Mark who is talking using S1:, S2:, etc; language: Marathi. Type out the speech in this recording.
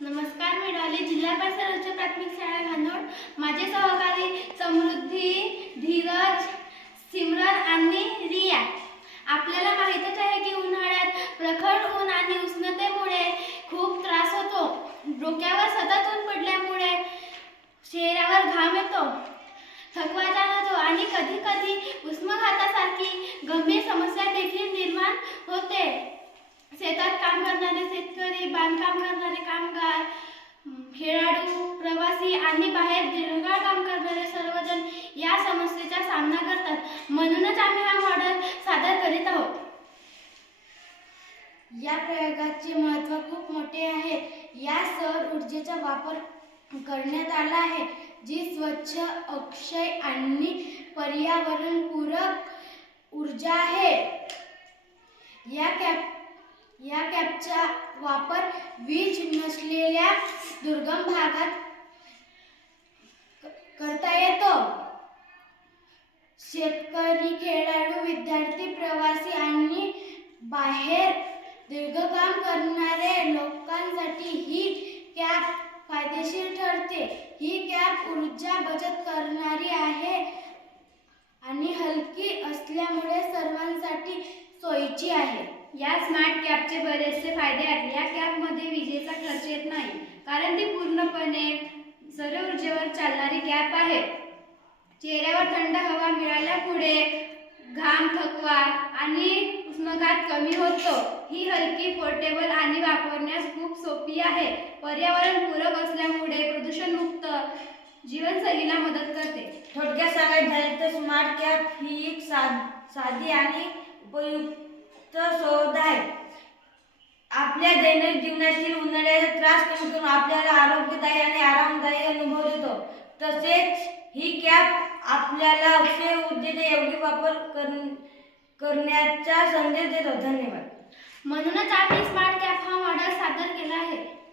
S1: नमस्कार मी डॉली जिल्हा परिषद उच्च प्राथमिक शाळा घानोड माझे सहकारी समृद्धी धीरज सिमरन आणि रिया. आपल्याला माहीतच आहे की उन्हाळ्यात प्रखर ऊन आणि उष्णतेमुळे खूप त्रास होतो. डोक्यावर सतत ऊन पडल्यामुळे चेहऱ्यावर घाम येतो. थकवा जाणवतो आणि कधी कधी उष्माघातासारखी गंभीर समस्या देखील निर्माण होते. शेतात काम करणारे शेतकरी बांधकाम करणारे कामगार अं, खेळाडू घरी आणि बाहेर दीर्घकाळ काम करणारे सर्वजण या समस्येचा सामना करतात. म्हणूनच आम्ही हा मॉडेल सादर करीत आहोत. या प्रयोगाचे महत्त्व खूप मोठे आहे. या सौर ऊर्जेचा वापर करण्यात आला आहे जी स्वच्छ अक्षय आणि पर्यावरणपूरक ऊर्जा आहे. या कॅप या कॅपचा वापर वीज नसलेल्या दुर्गम भागात क- करता येतो शेतकरी खेळाडू विद्यार्थी प्रवासी आणि बाहेर दीर्घकाम करणारे लोकांसाठी ही कॅब फायदेशीर ठरते. ही कॅब ऊर्जा बचत करणारी आहे आणि हलकी असल्यामुळे सर्वांसाठी सोयीची आहे.
S2: या स्मार्ट कॅबचे बरेचसे फायदे आहेत. या कॅबमध्ये विजेचा खर्च येत नाही कारण ती पूर्णपणे सौर ऊर्जेवर चालणारी कॅब आहे. चेहऱ्यावर थंड हवा मिळाल्यामुळे घाम थकवा आणि उष्माघात कमी होतो. ही हलकी पोर्टेबल आणि वापरण्यास खूप सोपी आहे. पर्यावरण पूरक असल्यामुळे प्रदूषणमुक्त जीवनशैलीला मदत करते.
S3: थोडक्यात सांगायचं झाले तर स्मार्ट कॅप ही एक साध साधी आणि उपयुक्त शोध आहे. आपल्या दैनंदिन जीवनातील उन्हाळ्याचा त्रास कमी करून आपल्याला आरोग्यदायी आणि आरामदायी अनुभव देतो. तसेच ही कॅप आपल्याला अक्षय ऊर्जेचा योग्य वापर कर- करण्याचा संदेश देतो. धन्यवाद.
S1: म्हणूनच आम्ही स्मार्ट कॅप हा मॉडेल सादर केला आहे.